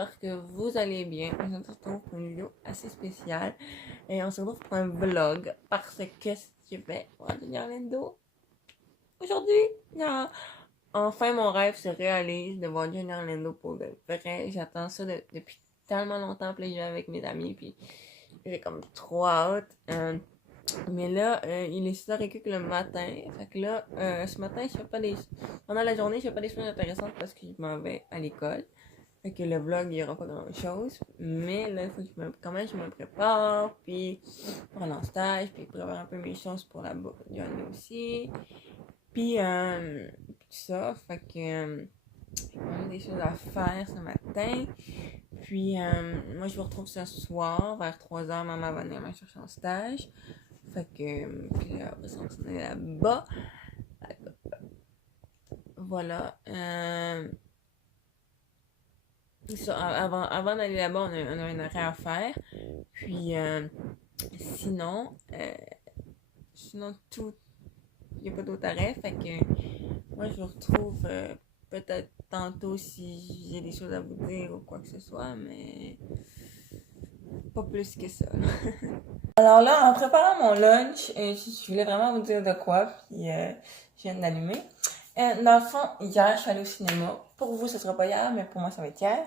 j'espère que vous allez bien. On se retrouve pour une vidéo assez spéciale. Et on se retrouve pour un vlog parce que je vais voir Johnny Orlando. Aujourd'hui, enfin mon rêve se réalise de voir Johnny Orlando pour de vrai. J'attends ça depuis tellement longtemps pour les jouer avec mes amis. Puis j'ai comme trop hâte. Mais là, il est 6h15 le matin. Fait que là, ce matin, je fais pas des... Pendant la journée, je fais pas des choses intéressantes parce que je m'en vais à l'école. Fait que le vlog, il y aura pas grand chose. Mais là, il faut que quand même, je me prépare. Puis pour aller en stage. Puis préparer un peu mes choses pour la journée aussi. Puis tout ça. Fait que j'ai quand même des choses à faire ce matin. Puis moi, je vous retrouve ce soir vers 3h. Maman va venir me chercher en stage. Fait que, puis là, après ça, on s'en est là-bas. Voilà. Ça, avant d'aller là-bas, on a un arrêt à faire. Puis, sinon, tout, il n'y a pas d'autre arrêt. Fait que, moi, je vous retrouve peut-être tantôt si j'ai des choses à vous dire ou quoi que ce soit, mais pas plus que ça. Alors là, en préparant mon lunch, je voulais vraiment vous dire de quoi, puis je viens de l'allumer. Dans le fond, hier, je suis allée au cinéma. Pour vous, ce sera pas hier, mais pour moi, ça va être hier.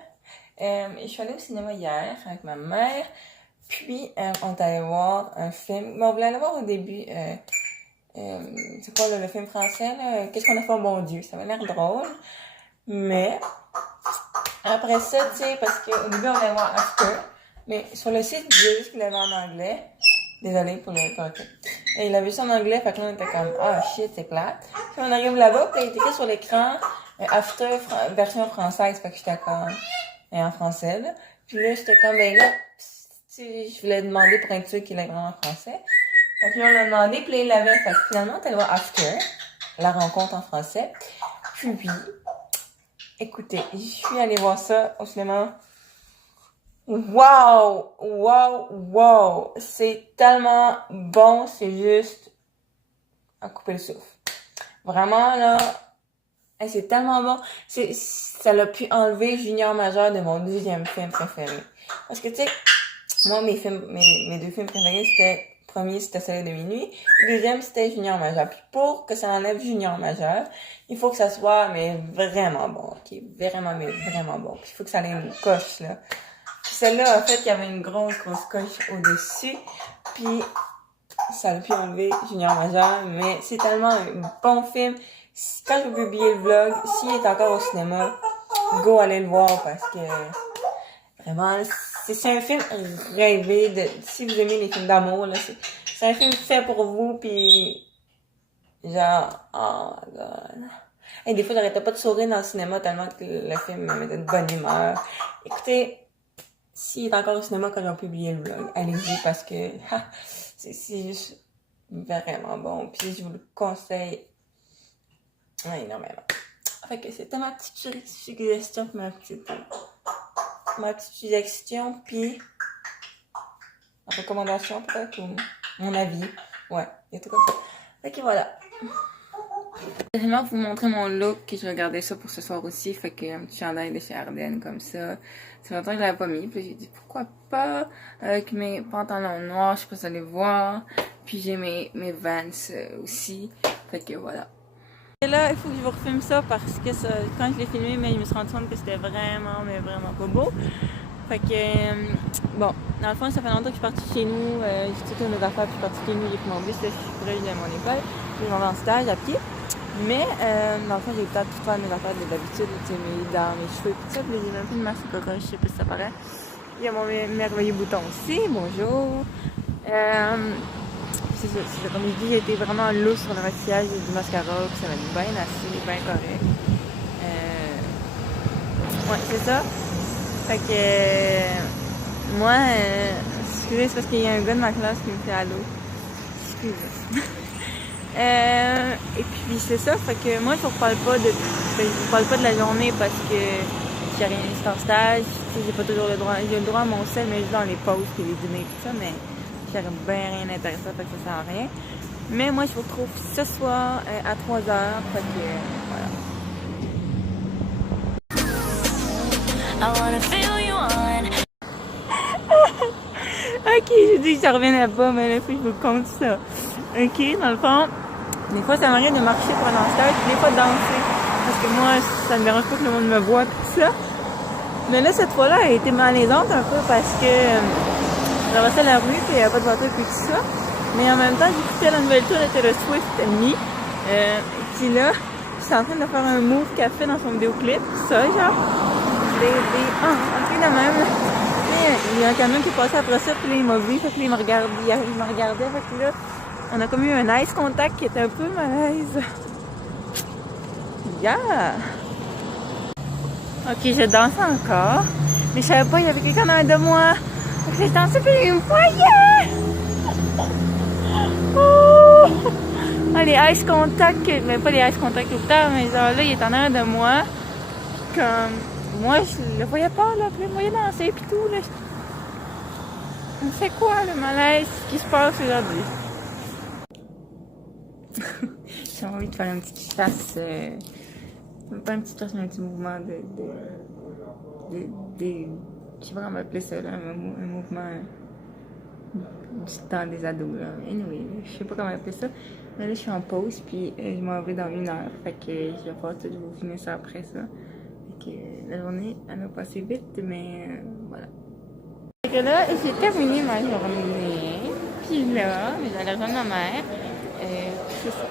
Je suis allée au cinéma hier avec ma mère, puis on est allé voir un film. Mais on voulait aller voir au début, c'est quoi le film français, là? Qu'est-ce qu'on a fait au bon Dieu? Ça m'a l'air drôle. Mais après ça, tu sais, parce qu'au début, on allait voir After. Mais sur le site, il disait juste qu'il l'avait en anglais. Désolée pour le coquet. Et il avait vu ça en anglais, fait que là, on était comme, ah shit, c'est plate. Puis on arrive là-bas, puis il était écrit sur l'écran, After version française, fait que j'étais comme, en français, là. Puis là, j'étais comme, ben là, je voulais demander pour être sûr qu'il est vraiment français. Fait que là, on l'a demandé, puis là, il l'avait. Fait que finalement, on allé voir After, la rencontre en français. Puis, écoutez, je suis allée voir ça au cinéma. Wow! Wow! Wow! C'est tellement bon, c'est juste à couper le souffle. Vraiment, là, c'est tellement bon. Ça l'a pu enlever Junior Majeur de mon deuxième film préféré. Parce que, tu sais, moi, mes deux films préférés, c'était... Premier, c'était Soleil de minuit. Le deuxième, c'était Junior Majeur. Puis pour que ça enlève Junior Majeur, il faut que ça soit, mais vraiment bon, ok? Vraiment, mais vraiment bon. Puis il faut que ça ait une coche, là. Puis celle-là, en fait, il y avait une grosse coche au-dessus. Puis ça a pu enlever Junior Majeur, mais c'est tellement un bon film. Quand je vais publier le vlog, s'il est encore au cinéma, go aller le voir parce que vraiment, c'est un film rêvé. Si vous aimez les films d'amour, là, c'est un film fait pour vous, puis genre, oh my god. Et des fois, j'arrêtais pas de sourire dans le cinéma tellement que le film me mettait de bonne humeur. Écoutez, s'il est encore au cinéma quand j'ai publié le vlog, allez-y parce que c'est juste vraiment bon. Puis je vous le conseille énormément. Fait que c'était ma petite suggestion, ma petite suggestion, puis ma recommandation peut-être, ou mon avis. Ouais, et tout comme ça. Fait que voilà. Je vais vraiment vous montrer mon look, que je regardais ça pour ce soir aussi, fait que un petit chandail de chez Ardennes comme ça. C'est longtemps que je l'avais pas mis, puis j'ai dit pourquoi pas, avec mes pantalons noirs, je sais pas si vous allez voir. Puis j'ai mes Vans aussi, fait que voilà. Et là, il faut que je vous refilme ça parce que ça, quand je l'ai filmé, mais je me suis rendu compte que c'était vraiment, mais vraiment pas beau. Fait que, bon, dans le fond, ça fait longtemps que je suis partie chez nous, j'ai tout mes affaires, puis je suis partie chez nous, j'ai pris mon bus, là, je suis proche de mon école, puis je m'en vais en stage à pied. Mais, dans le fond, j'ai peut-être tout faire mes affaires de d'habitude, tu sais, dans mes cheveux et tout ça, puis j'ai même fait une masque cocotte, je sais pas si ça paraît. Il y a mon merveilleux bouton aussi, bonjour. C'est ça, comme je dis, j'ai été vraiment loose sur le maquillage et du mascara, puis ça m'a bien assez, bien correct. Ouais, c'est ça. Fait que moi, excusez, c'est parce qu'il y a un gars de ma classe qui me fait allô. Excusez. Et puis c'est ça, fait que moi je vous parle pas de la journée parce que j'ai rien fait en stage, j'ai pas toujours le droit, j'ai le droit à mon sel, mais juste dans les pauses et les dîners et tout ça, mais j'ai bien rien d'intéressant, fait que ça sert à rien. Mais moi je vous retrouve ce soir à 3h, fait que voilà. I wanna feel you. Ok, j'ai dit que ça revenait pas, mais là, faut que je vous compte ça. Ok, dans le fond, des fois, ça m'arrive de marcher pour un danseur, puis des fois de danser. Parce que moi, ça me dérange pas que le monde me voit, pis tout ça. Mais là, cette fois-là, elle a été malaisante un peu parce que je traversais la rue, puis il n'y avait pas de voiture, puis tout ça. Mais en même temps, j'écoutais la nouvelle tour de Taylor Swift, Me. Puis là, je suis en train de faire un move qu'elle fait dans son vidéoclip, ça, genre. Ok, de même. Il y a un camion qui est passé après ça, puis là, il m'a vu, fait que là, il me regardait, fait que là, on a comme eu un nice contact qui était un peu malaise. Yeah! Ok, je danse encore, mais je savais pas, il y avait quelqu'un dans de moi. Fait que j'ai dansé, puis il me voyait! Oh! Ah, les ice contact, mais pas les ice contact tout le temps, mais genre là, il est en arrière de moi. Comme, moi, je le voyais pas, là, puis il me voyait danser, puis tout, là. C'est quoi le malaise qui se passe aujourd'hui? J'ai envie de faire une petite chasse, pas une petite chasse, mais un petit mouvement je sais pas comment appeler ça, là, un mouvement du temps des ados, là. Anyway, je sais pas comment appeler ça. Mais là, je suis en pause, puis je m'en vais dans 1 heure. Fait que je vais pas tout vous finir ça après ça. Fait que la journée, elle va passer vite, mais voilà. Fait que là, j'ai terminé ma journée. Puis là, je vais aller rejoindre ma mère. C'est ça.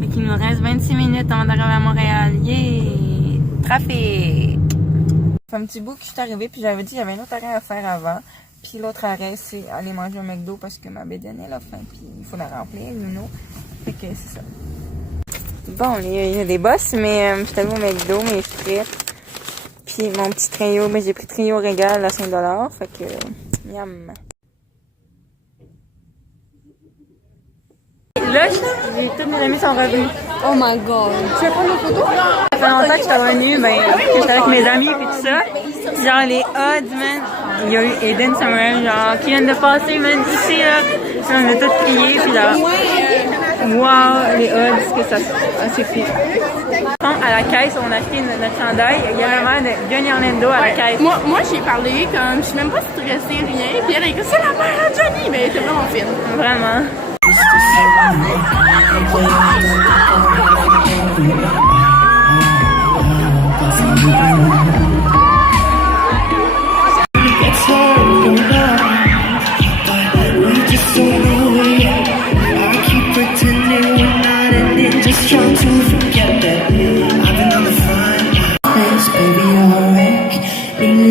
Fait qu'il nous reste 26 minutes avant d'arriver à Montréal. Yeah! Trafic! Ça fait un petit bout que je suis arrivée, puis j'avais dit qu'il y avait un autre arrêt à faire avant. Puis l'autre arrêt, c'est aller manger au McDo parce que ma bédaine elle a faim, puis il faut la remplir, Fait que c'est ça. Bon, il y a des bosses, mais je suis allée au McDo, mes frites. Puis mon petit trio, mais j'ai pris trio régal à 5$. Fait que, miam. Là, tous mes amis sont revenus. Oh my god. Tu veux prendre une photo? Ça fait longtemps que je suis revenue, que j'étais avec mes amis et tout ça. Puis genre les odds, man. Il y a eu Eden Samuel, genre, qui vient de passer, man, ici, là. On a tous crié, puis genre, wow, les odds, que ça, c'est fou. À la caisse, on a acheté notre chandail. Il y a vraiment de Johnny Orlando à la caisse. Moi j'ai parlé comme, je suis même pas stressée, rien. Puis elle a dit, c'est la mère à Johnny, mais elle était vraiment fine. Vraiment.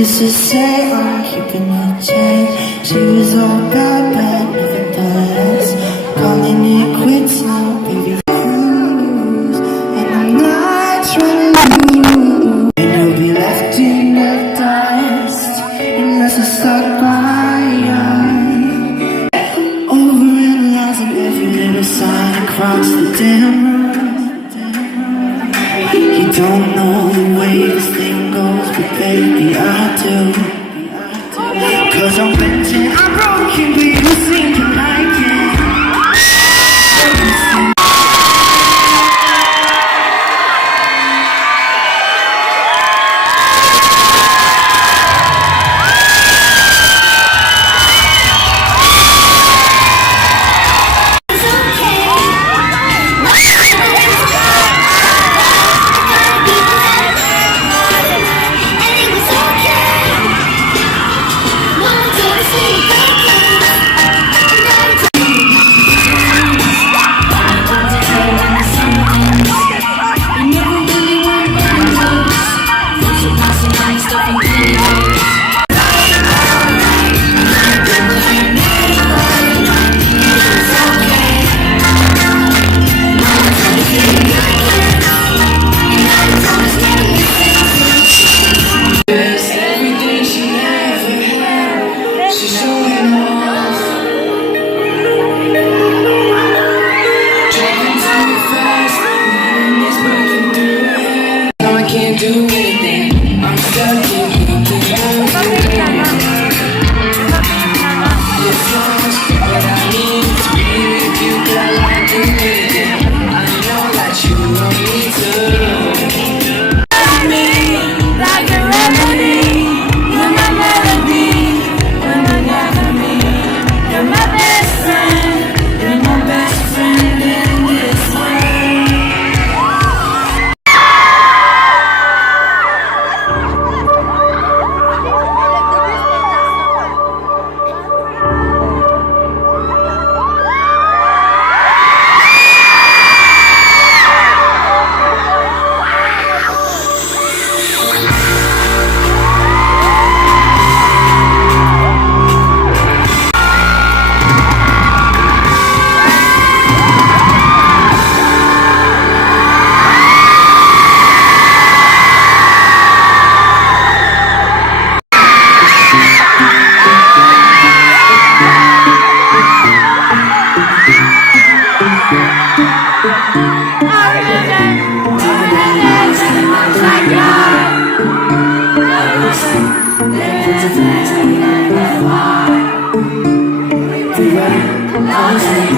To say I'm keeping a check. She was all bad, but nothing does. Calling it quits now, baby. Cruise, and I'm not trying to lose. And you'll be left in the dust unless I start crying. Overanalyzing every little sign across the damn road. You don't know the way this thing goes, but baby I do. Cause I'm bending, I'm broken, but you seem to like it.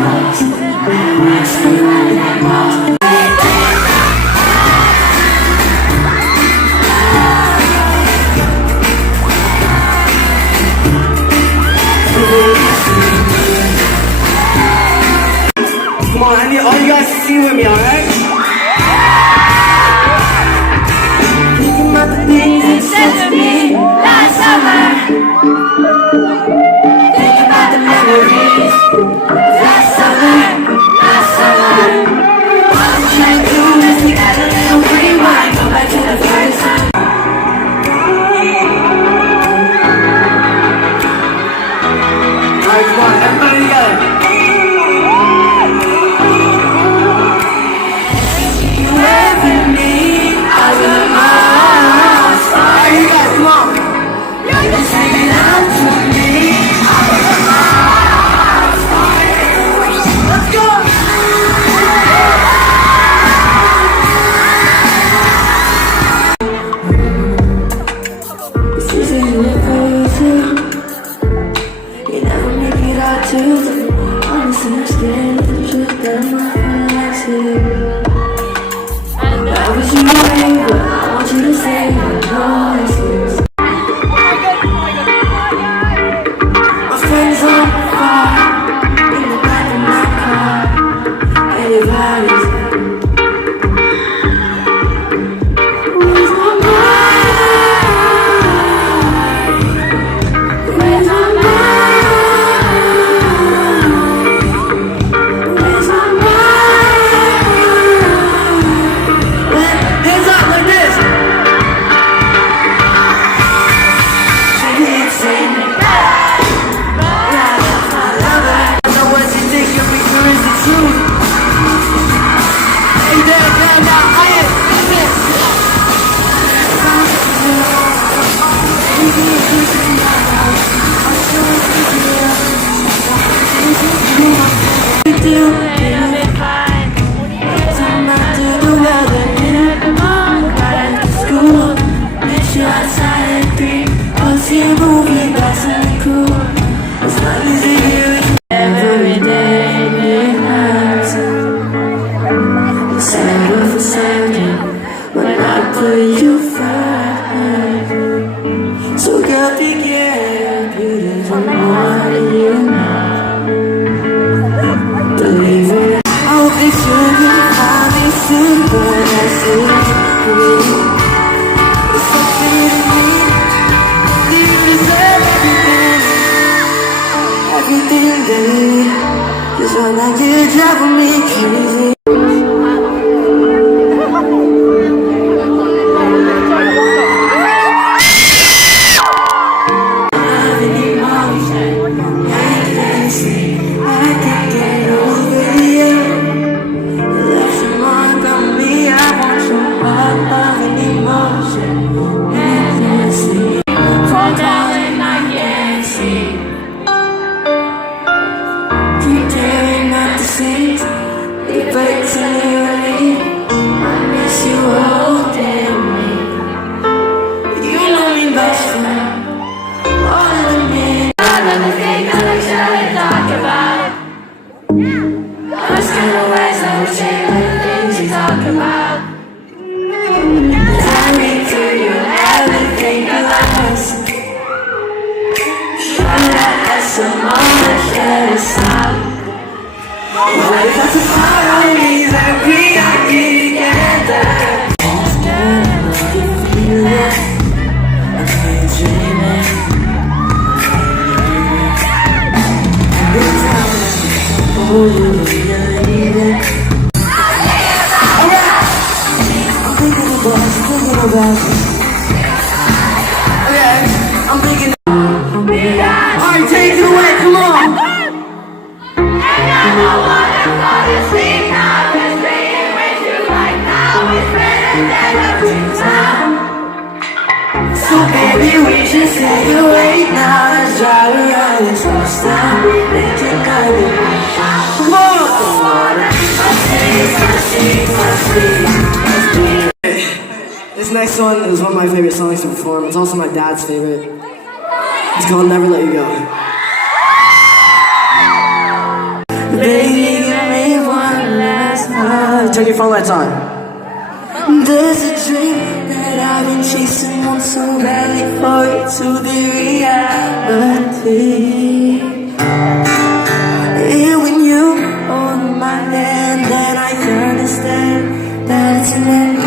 Come on, I need all you guys to sing with me, alright? Thinking about the things you said to me last summer. Thinking about the memories of last summer, last summer. All I'm trying to do is to get a little rewind, go back to the first time. Alright, come on, everybody together. This next one is one of my favorite songs to perform. It's also my dad's favorite. It's called Never Let You Go. Baby, give me one last hug. Turn your phone lights on. There's a dream that I've been chasing, want so badly for it to be reality. And when you hold my hand, then I understand that it's an end.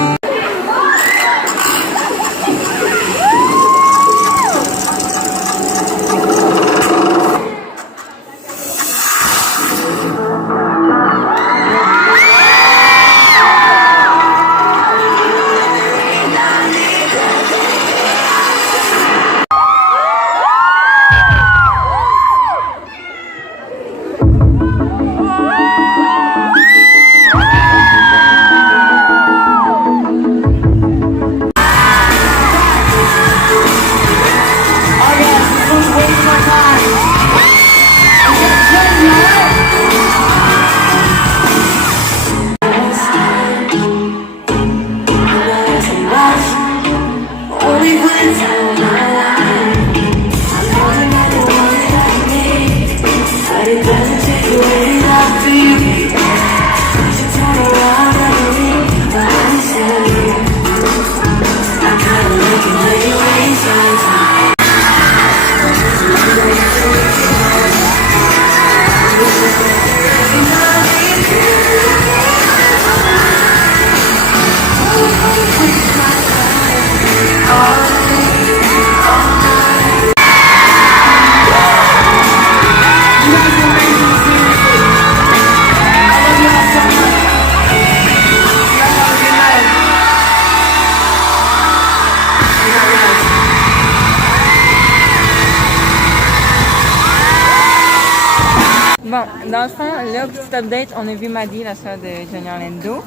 Bon, dans le fond, là, petit update, on a vu Maddie, la soeur de Johnny Orlando.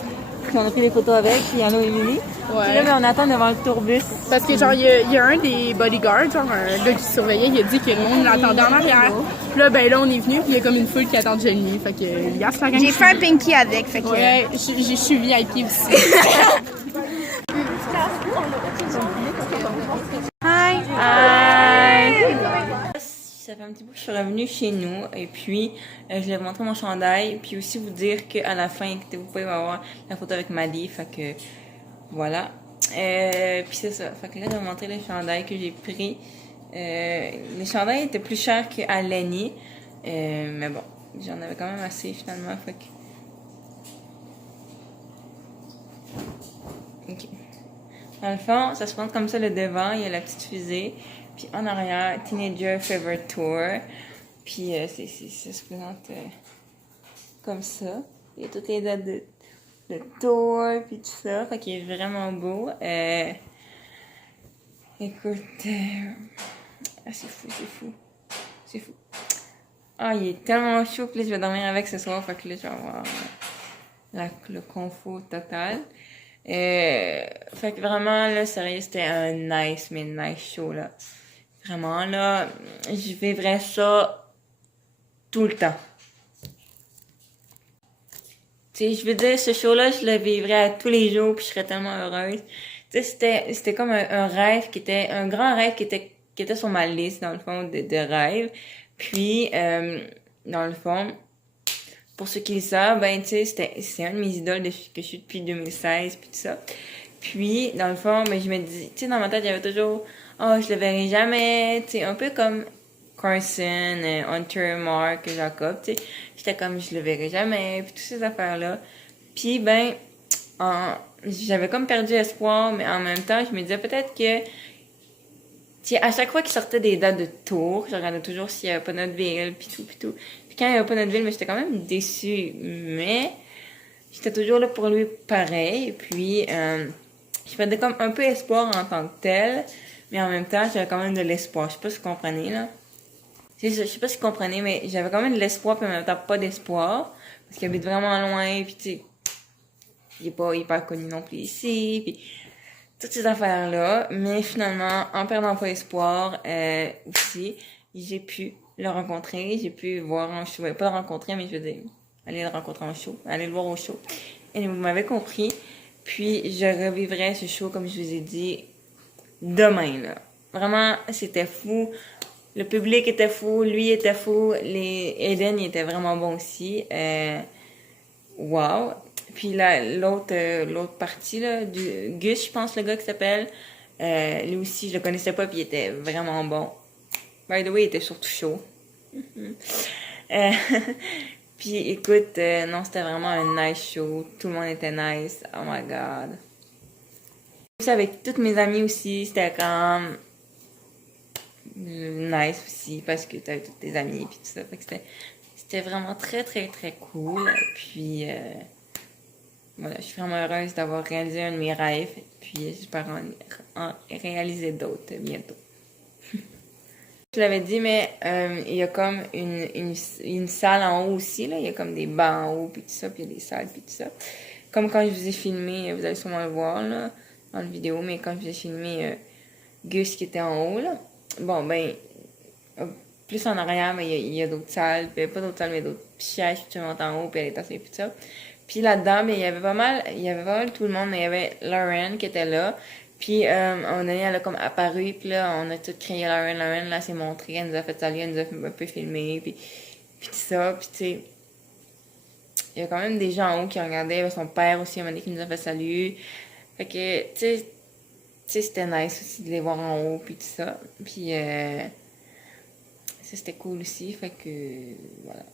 Puis on a pris des photos avec, puis il y en a Emily. Ouais. Puis là, mais on attend devant le tourbus. Parce que genre, il y a un des bodyguards, genre un gars qui surveillait, il a dit que le monde l'attendait en arrière. Puis là, ben là, on est venu, puis il y a comme une foule qui attend Jenny. Fait que, yes, la gang. J'ai fait un pinky avec, fait que... Ouais, je suis VIP aussi. Hi! Hi! Ça fait un petit bout que je suis revenue chez nous et puis je vais vous montrer mon chandail puis aussi vous dire qu'à la fin, vous pouvez avoir la photo avec Maddie, fait que voilà. Puis c'est ça, fait que là je vais vous montrer le chandail que j'ai pris. Les chandails étaient plus chers qu'à Lenny, mais bon, j'en avais quand même assez finalement, fait que... Ok. Dans le fond, ça se présente comme ça le devant, il y a la petite fusée. Puis en arrière, Teenager Favorite Tour. Puis ça se présente comme ça. Il y a toutes les dates de tour, puis tout ça. Fait qu'il est vraiment beau. Écoute, c'est fou, c'est fou. C'est fou. Ah, il est tellement chaud que là, je vais dormir avec ce soir. Fait que là, je vais avoir le confort total. Fait que vraiment, là, sérieux, c'était un nice show, là. Vraiment, là, je vivrais ça tout le temps. Tu sais, je veux dire, ce show-là, je le vivrais à tous les jours, puis je serais tellement heureuse. Tu sais, c'était comme un rêve qui était, un grand rêve qui était sur ma liste, dans le fond, de rêves. Puis, dans le fond, pour ceux qui le savent, ben, tu sais, c'est un de mes idoles que je suis depuis 2016, puis tout ça. Puis, dans le fond, ben, je me dis, tu sais, dans ma tête, il y avait toujours, oh, je le verrai jamais, tu sais, un peu comme Carson, Hunter, Mark, Jacob, tu sais. J'étais comme, je le verrai jamais, puis toutes ces affaires-là. Puis, ben, j'avais comme perdu espoir, mais en même temps, je me disais peut-être que, tu sais, à chaque fois qu'il sortait des dates de tour, je regardais toujours s'il n'y avait pas notre ville, puis tout. Puis quand il n'y avait pas notre ville, mais j'étais quand même déçue, mais j'étais toujours là pour lui pareil, puis je perdais comme un peu espoir en tant que tel, mais en même temps, j'avais quand même de l'espoir. Je sais pas si vous comprenez, là. Je sais pas si vous comprenez, mais j'avais quand même de l'espoir, puis en même temps pas d'espoir, parce qu'il habite vraiment loin, puis tu sais, il est pas hyper connu non plus ici, puis toutes ces affaires-là, mais finalement, en perdant pas espoir, aussi, j'ai pu le rencontrer, j'ai pu voir en show, pas le rencontrer, mais je veux dire, aller le rencontrer en show, aller le voir au show. Et vous m'avez compris, puis je revivrai ce show, comme je vous ai dit, demain, là. Vraiment, c'était fou. Le public était fou, lui était fou, Aiden il était vraiment bon aussi. Wow. Puis là, l'autre partie là, du Gus, je pense le gars qui s'appelle, lui aussi je le connaissais pas puis il était vraiment bon. By the way, il était surtout chaud. Puis écoute, non, c'était vraiment un nice show. Tout le monde était nice. Oh my god. Avec toutes mes amies aussi, c'était comme nice aussi parce que t'avais toutes tes amies puis tout ça. Fait que c'était vraiment très très très cool. Puis voilà, je suis vraiment heureuse d'avoir réalisé un de mes rêves. Puis j'espère en réaliser d'autres bientôt. Je l'avais dit, mais il y a comme une salle en haut aussi, là. Il y a comme des bancs en haut, puis tout ça, puis il y a des salles, puis tout ça. Comme quand je vous ai filmé, vous allez sûrement le voir, là, dans la vidéo, mais quand je vous ai filmé Gus qui était en haut, là. Bon, ben, plus en arrière, mais il y a d'autres salles, puis pas d'autres salles, mais d'autres sièges, puis tu montes en haut, puis elle est assise, puis tout ça. Puis là-dedans, ben, il y avait pas mal tout le monde, mais il y avait Lauren qui était là. Puis, à un moment donné, elle a comme apparu, puis là, on a tout crié Lauren, là, elle s'est montrée, elle nous a fait saluer, elle nous a un peu filmé, puis tout ça, puis tu sais, il y a quand même des gens en haut qui regardaient, il y avait son père aussi, à un moment donné, qui nous a fait saluer, fait que, tu sais, c'était nice aussi de les voir en haut, puis tout ça, puis ça, c'était cool aussi, fait que, voilà.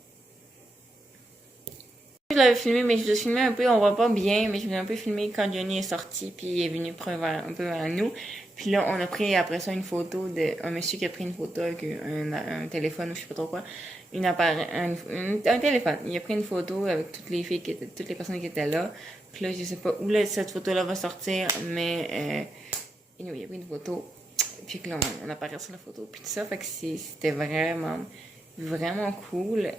Je l'avais filmé, mais je l'ai filmé un peu, on voit pas bien, mais je l'ai un peu filmé quand Johnny est sorti, puis il est venu un peu vers nous. Puis là, on a pris après ça une photo d'un monsieur qui a pris une photo avec un téléphone ou je sais pas trop quoi, un téléphone. Il a pris une photo avec toutes les filles toutes les personnes qui étaient là. Puis là, je sais pas où cette photo-là va sortir, mais anyway, il a pris une photo. Puis que là, on apparaît sur la photo, puis tout ça, fait que c'était vraiment, vraiment cool.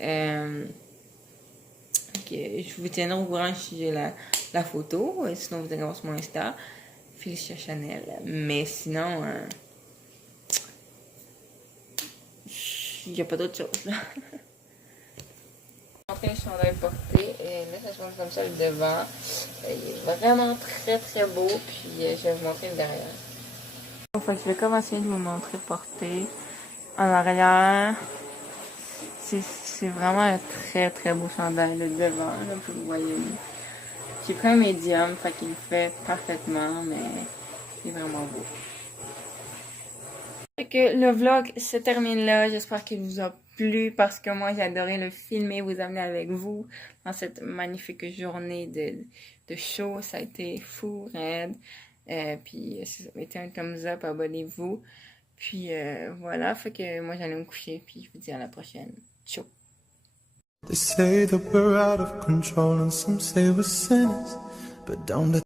Je vous tiendrai au courant si j'ai la photo. Sinon, vous allez voir sur mon Insta. Felicia Chanel. Mais sinon, il n'y a pas d'autre chose. Enfin, le chandail porté. Et là, ça se montre comme ça le devant. Il est vraiment très très beau. Puis, je vais vous montrer le derrière. Enfin, je vais commencer de vous montrer porté. En arrière. C'est vraiment un très très beau chandail, le devant, là, vous le voyez. J'ai pris un médium, fait qu'il le fait parfaitement, mais c'est vraiment beau. Fait que le vlog se termine là, j'espère qu'il vous a plu parce que moi j'ai adoré le filmer, vous amener avec vous dans cette magnifique journée de show, ça a été fou, raide. Puis ça a été un thumbs up, abonnez-vous. Puis voilà, fait que moi j'allais me coucher, puis je vous dis à la prochaine. Ciao. They say that we're out of control and some say we're sinners, but don't let